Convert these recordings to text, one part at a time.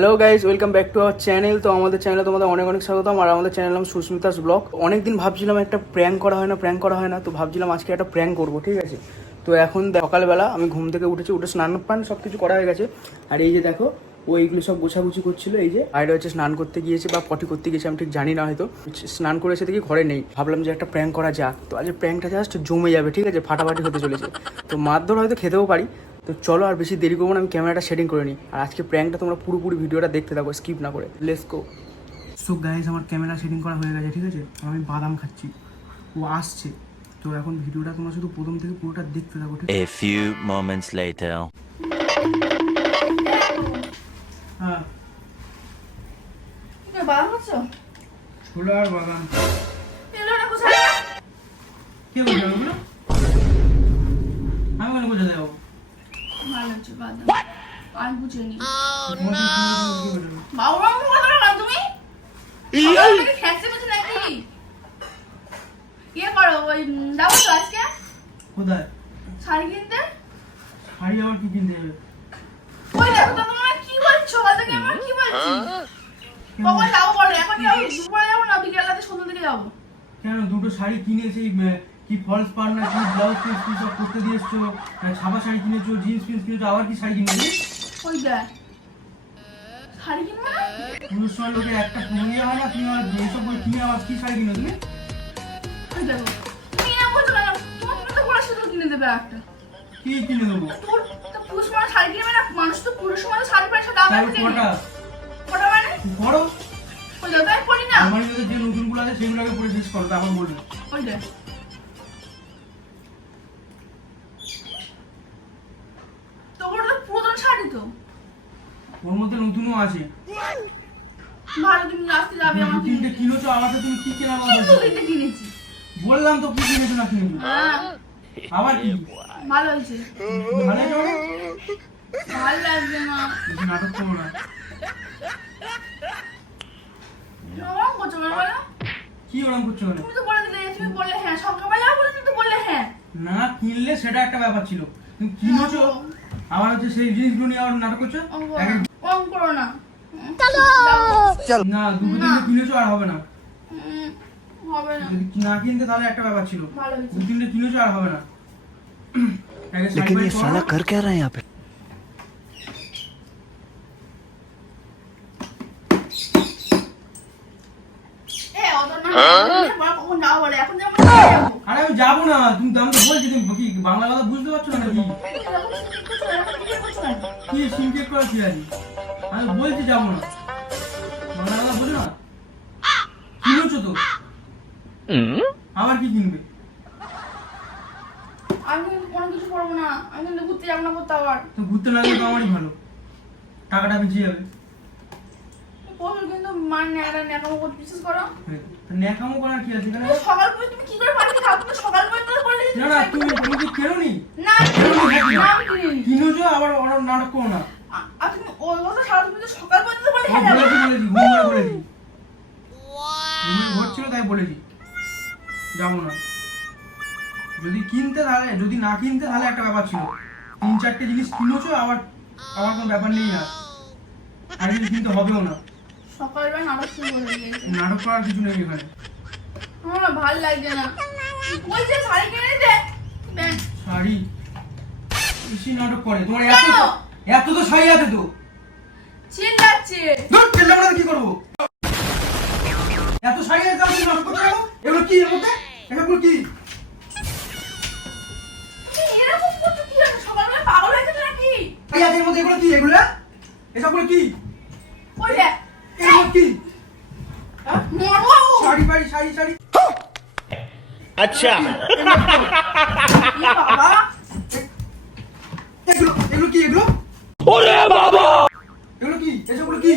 Hello guys welcome back to our channel তো আমাদের চ্যানেলে তোমাদের অনেক অনেক স্বাগতম। আর আমাদের চ্যানেল নাম সুস্মিতাস ব্লগ। অনেকদিন ভাবছিলাম একটা প্র্যাঙ্ক করা হয় না প্র্যাঙ্ক করা হয় না। তো ভাবছিলাম আজকে একটা প্র্যাঙ্ক করব, ঠিক আছে? তো এখন সকালবেলা আমি ঘুম থেকে উঠেছি, উঠে স্নান পান সব কিছু করা হয়ে গেছে। আর এই যে দেখো, ও এইগুলো সব গোছাগুছি করছিল, এই যে বাইরে হচ্ছে স্নান করতে গিয়েছে বা পটি করতে গিয়েছে, আমি ঠিক জানি না হয়তো। স্নান করে এসে দেখি ঘরে নেই। ভাবলাম যে একটা প্র্যাঙ্ক করা যাক। তো আজ প্র্যাঙ্কটা জাস্ট জমে যাবে, ঠিক আছে? ফাটাফাটি হতে চলেছে। তো মারধর হয়তো খেতেও পারি তো চলো আর বেশি দেরি করব না আমি ক্যামেরাটা সেটিং করে নিই। আর আজকে প্র্যাঙ্কটা তোমরা পুরোপুরি ভিডিওটা দেখতে থাকো স্কিপ না করে। লেটস গো সো গাইস আমার ক্যামেরা সেটিং করা হয়ে গেছে ঠিক আছে? আর আমি বাদাম খাচ্ছি। ও আসছে। তো এখন ভিডিওটা তোমরা শুধু প্রথম থেকে পুরোটা দেখতে থাকো ঠিক আছে? A few moments later. হ্যাঁ। বাদাম খাচ্ছো? ছোলা আর বাদাম? কে বলছে ওগুলো আমি কেন বোঝা যাব ভালো হচ্ছে বাদাম। আমি বুঝিনি। তোমার কি বলছে? বাবু বাবু কথা না তুমি? নাকি? ইয়ে করো, ওই, যাব তো আজকে? কোথায় শাড়ি কিনতে? শাড়ি আবার কি কিনতে যাবে ওই দেখো তো তোমরা কি বলছো? সকাল থেকে আমরা কি বলছি? কখন যাব বলো? এখন যাব? দুপুরে যাব না সন্ধ্যের দিকে যাব? কেন দুটো শাড়ি কিনেছি কি ফলস পার্টনার কি ব্লাউজ পিস কি সব করতে দিয়ে এসছো আহ, ছাপা শাড়ি কিনেছো জিন্স পিস কিনেছো আবার কি শাড়ি কিনেছি ওই দেখ। শাড়ি কিনবো না? সময় একটা কিনে হয় না তুমি আবার এইসব করে কিনে আবার কি শাড়ি কিনে তুমি ওই দেখো। তুমি না বলছো না, তোমার তুমি তো কিনে দেবে একটা। কি কিনে দেবো তো পুরুষ মানুষ শাড়ি কিনবে না? মানুষ তো পুরুষ মানুষ শাড়ি পরে সে দাম রাখতে কটা কটা মানে? করো ওই দেখো, না? আমার যে নতুনগুলো আছে সেগুলোকে পরে শেষ করো তারপর বলবে ওই দেখ। ওর মধ্যে নতুনও আছে। ভালো তুমি যাবে আমার তিনটে কিনেছো আমাকে তুমি কি কেনা বলছো তিনটে কিনেছি। বললাম তো কি কিনেছো না কিনেছো। হ্যাঁ, আবার কি? ভালো হয়েছে। ভালো চলো ভালো লাগছে না। নাটক করো না। ওরম করছ বলো? কি ওরকম করছ কেন? তুমি তো বলে দিলে, তুমি বললে হ্যাঁ, সকালবেলা বলে তুমি তো বললে হ্যাঁ। না কিনলে সেটা একটা ব্যাপার ছিল। তুমি কিনেছো আবার হচ্ছে সেই জিনিসগুলো নিয়ে আবার নাটক করছ? ওরম করো এক- না, ওরম করো না। না দুটো তিনটে কিনেছো আর হবে না উম, হবে না। যদি না কিনতে তাহলে একটা ব্যাপার ছিল ভালো হয়েছে। দু তিনটে কিনেছো আর হবে না আগে শাড়ি लेकिन ফাড়ি ये পরো। साला कर क्या रहा है यहाँ पे আরে আমি যাব না তুমি আমি তো বলছি তুমি কি বাংলা কথা বুঝতে পারছ না নাকি? সিনকেট করছ, আমি বলছি যাব না। বাংলা কথা বুঝো না? কিনেছো তো? আবার কি কিনবে? আমি কোনো কিছু করব না। আমি ঘুরতে যাব না কোথাও তো ঘুরতে না গেলে তো আমারই ভালো। টাকাটা বেঁচে যাবে। প্রচুর কিন্তু মার ন্যাড়া ন্যাকামো করতে বিশ্বাস করো। ন্যাকামো করার কি আছে এখানে? তুমি সকাল করে তুমি কি করে পানি খাও তুমি সকাল করে তো বললে না না তুমি তুমি কি কেরোনি না না আমি কিনিনি। কিনেছো আবার ওরা নাটক করো না। আর তুমি ওই কথা ছাড়া তুমি তো সকাল পর্যন্ত বলে হ্যাঁ ঘুমিয়ে ছিল তাই বলেছি। যাব না। যদি কিনতে তাহলে যদি না কিনতে তাহলে একটা ব্যাপার ছিল। তিন চারটে জিনিস কিনেছো আবার আমার কোনো ব্যাপার নেই আর। আর কিছু কিনতে হবেও না। সকালবেলা নাটক শুরু গেছে নাটক করার কিছু নেই এখানে। আমার ভালো লাগছে না। ওই শাড়ি কিনে দে শাড়ি? বেশি নাটক করে। তোমার এত এত তো শাড়ি আছে তো। চিল্লাচ্ছে ধুর, চেল্লাবো কি করব? এত শাড়ি আছে আমি নাটক করতে যাব? এগুলো কি এর মধ্যে এগুলো কি? এরকম করছ কি? সকালবেলা পাগল নাকি? আছে এর এগুলো কি এগুলো? এসবগুলো কি? ওই দেখ এগুলো কি হ্যাঁ? মরবো শাড়ি শাড়ি আচ্ছা। এগুলো এগুলো কি এগুলো? ওরে বাবা! এগুলো কি? এসবগুলো কি?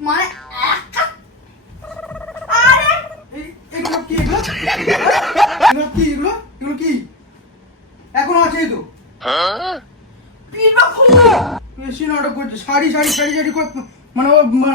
মানে তো। মেশিন অর্ডার করছে শাড়ি শাড়ি শাড়ি শাড়ি মানে ও মানে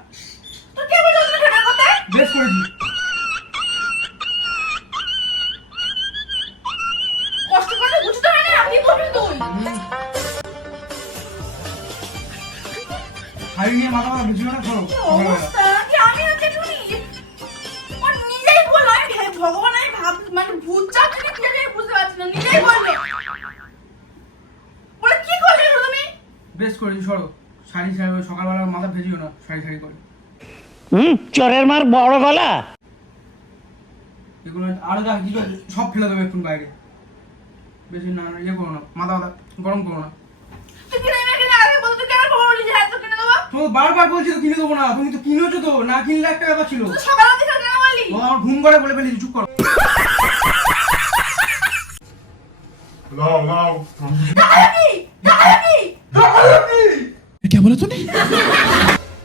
অবস্থা? কি আমি হচ্ছে শুনি আমার নিজেই বলল আমি ভগবান আমি ভাব মানে ভূত চাপ কি আমি বুঝতে পারছি না নিজেই বলল বলে কি করলি তুমি? বেশ করেছি সরো। শাড়ি শাড়ি সকালবেলা মাথা ভেজিও না শাড়ি শাড়ি করে। হুম চরের মার বড় গলা। এগুলো আরও যা কিছু সব ফেলে দেবো একটু বাইরে। বেশি না না, ইয়ে করো না মাথা মাথা গরম করো না তুই কিনে নিয়ে কিনে আগে বলতো তুই কেন খবর বলি যে হ্যাঁ তো কিনে দেবো তো বারবার বলছি তো কিনে দেবো না তুমি তো কিনেছো তো না কিনলে একটা ব্যাপার ছিল। তুই সকালে দিকে কেন বললি। ও আমার ঘুম করে বলে ফেলেছি চুপ করো। লাও লাও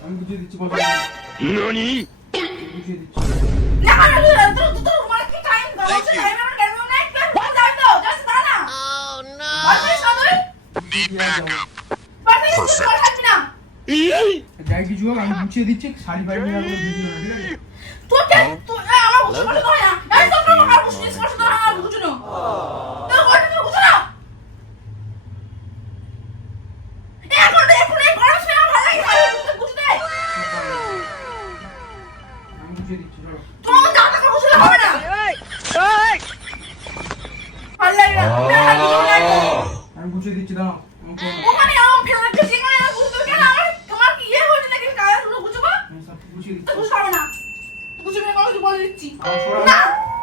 আমি বুঝিয়ে দিচ্ছি বলো। বুঝিয়ে দিচ্ছি। না না না তোর তোর মানে কি টাইম দাও সে টাইম আমার কেন নাই কেন বল যাই তো যাস না না ও নো বাতিস না তুই বাতিস তুই থাকবি না যাই কিছু হোক আমি গুছিয়ে দিচ্ছি শাড়ি ফাড়ি নিয়ে আর কোনো ভিডিও না ঠিক আছে তুই কে তুই এ, আমার বুঝতে পারছিস না এই তো তোর আমার বুঝছিস কষ্ট না আমার বুঝছ না তোর বডি তুই বুঝছ না এখন এখন এই গরম সময় আমার ভালো লাগে তুই বুঝ দে আমি গুছিয়ে দিচ্ছি চলো তোমার যা টাকা বুঝলে হবে না ভালো লাগে না আমি গুছিয়ে দিচ্ছি দাও আমি করো না। ওখানে আমার ফেলে রাখতে সেখানে আমি বুঝতে কেন আমার তোমার কি ইয়ে হয়েছে নাকি কাজগুলো বুঝব আমি সব গুছিয়ে তো দিচ্ছি বুঝতে হবে না বুঝবি না কিছু বলে দিচ্ছি আমার সরা- না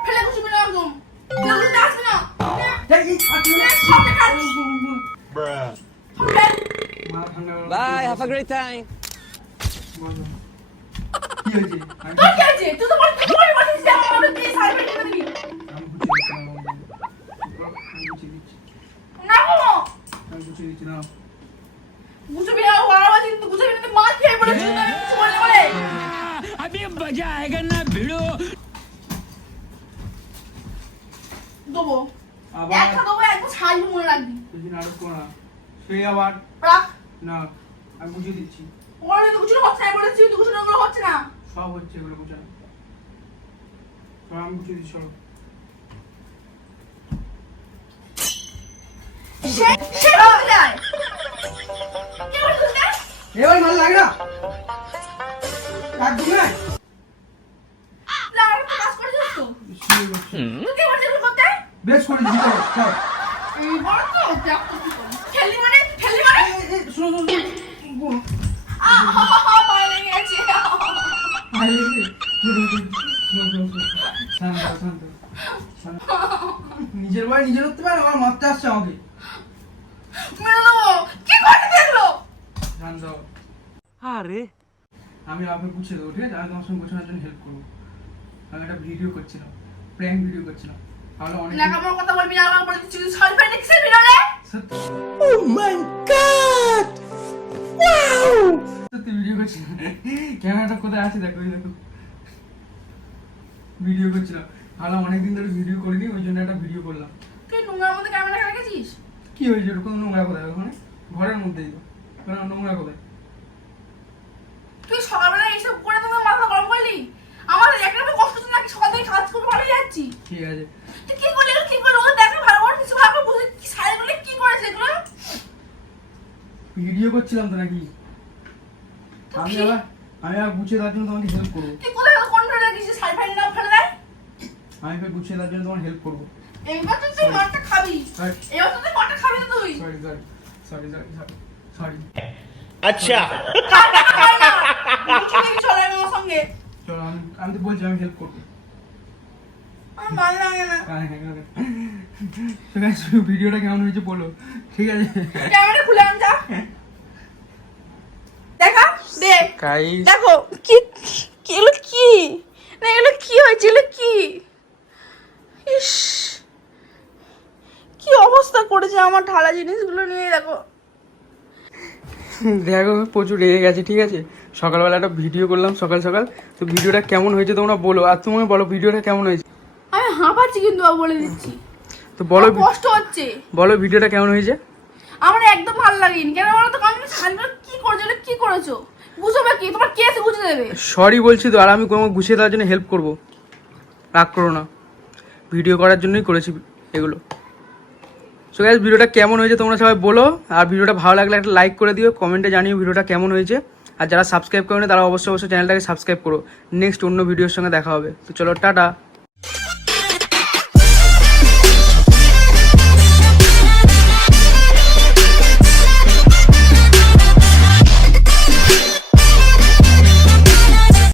ফেলে বুঝবি না একদম ফেলে বুঝতে আসবি না যাই, এই ছাড়ছি না। সবটা কাটছি bruh. মাথা ঠান্ডা করো। Bye have a great time বলো। কি হয়েছে আমি তোর কি আছে তুই তো বল তুই বল বলিস যে আমার মনে দিয়ে সাইড করে দিবি আমি গুছিয়ে দিচ্ছি দাও। আমি গুছিয়ে দিচ্ছি না বাবা আমি গুছিয়ে দিচ্ছি দাও সে আবার রাখ। না আমি বুঝিয়ে দিচ্ছি। ওরা তো কিছু হচ্ছে না বলেছি তুই কিছু ওগুলো হচ্ছে না। সব হচ্ছে এগুলো বোঝানো। সব আমি বুঝিয়ে দিচ্ছি সব। এবার ভালো লাগে না? একদম না একটা নিজের ভাই নিজের উঠতে পারে আমার মারতে আসছে আমাকে। কি করতে দেখল? अरे আমি আপনাকে গুছিয়ে দেবো ঠিক আছে আমি তোমার সঙ্গে গোছানোর জন্য হেল্প করব আমি একটা ভিডিও করছিলাম প্র্যাঙ্ক ভিডিও করছিলাম তাহলে অনেক কথা বলবি না, আমার বলে দিচ্ছি, তুই শাড়ি পরে কিসের ভিডিওরে? Oh my god! Wow! সত্যি ভিডিও করছিলাম ক্যামেরাটা কোথায় আছে দেখো দেখো। ভিডিও করছিলাম ভাবলাম অনেকদিন ধরে ভিডিও করিনি ওই জন্য একটা ভিডিও করলাম। তুই নোংরার মধ্যে ক্যামেরা রেখেছিস? কি হয়েছে? ওটা কোনো নোংরা কোথায়? ওখানে? ঘরের মধ্যেই তো। ওখানে নোংরা কোথায়? তুই সকালবেলা এইসব করে তুমি মাথা গরম করলি? আমার একটা কষ্ট হচ্ছে নাকি সকাল থেকে কাজ করে যাচ্ছি। ঠিক আছে। তুই কি করলি এগুলো কি করলি? ওদের দেখে ভালো করে কিছু ভালো করে বুঝে কি শাড়িগুলো কি করেছে এগুলো? ভিডিও করছিলাম তো নাকি? আমি আবার আমি আবার গুছিয়ে দেওয়ার জন্য তোমাকে হেল্প করব। তুই কোথায় কোন ফেলে না ফেলে দেয়? আমি ফের গুছিয়ে দেওয়ার জন্য তোমাকে হেল্প করব। এইবার তো তুই মারটা খাবি। এবার তুই মারটা খাবি না তুই। Sorry sorry sorry sorry sorry আচ্ছা। সঙ্গে? আমি আমি তো বলছি আমি হেল্প করব। আমার ভালো লাগে না। হ্যাঁ, হ্যাঁ, হ্যাঁ। তো guys, ভিডিওটা কেমন হয়েছে বলো? ঠিক আছে? ক্যামেরা খুলে আন যা। দেখা দে। গাইস দেখো কি কি এগুলো কি? না এগুলো কি হয়েছে? এগুলো কি? ইস। কি অবস্থা করেছে আমার ঢালা জিনিসগুলো নিয়ে দেখো। দেখো প্রচুর রেগে গেছে ঠিক আছে? সকালবেলা একটা ভিডিও করলাম সকাল সকাল। তো ভিডিওটা কেমন হয়েছে তোমরা বলো আর তুমি বলো ভিডিওটা কেমন হয়েছে? আমি হাঁপাচ্ছি কিন্তু বলে দিচ্ছি। তো বলো কষ্ট হচ্ছে। বলো ভিডিওটা কেমন হয়েছে? আমার একদম ভালো লাগেনি। কেন বলো তো? কারণ কি করেছ? কি করেছ? বুঝবে কি? তোমার কে এসে বুঝে দেবে। সরি বলছি তো আর আমি কোনো গুছিয়ে দেওয়ার জন্য হেল্প করব। রাগ করো না। ভিডিও করার জন্যই করেছি এগুলো। সো গাইজ ভিডিওটা কেমন হয়েছে তোমরা সবাই বলো আর ভিডিওটা ভালো লাগলে একটা লাইক করে দিও কমেন্টে জানিও ভিডিওটা কেমন হয়েছে। আর যারা সাবস্ক্রাইব করেনি তারা অবশ্যই অবশ্যই চ্যানেলটাকে সাবস্ক্রাইব করো। নেক্সট অন্য ভিডিওর সঙ্গে দেখা হবে। তো চলো টাটা।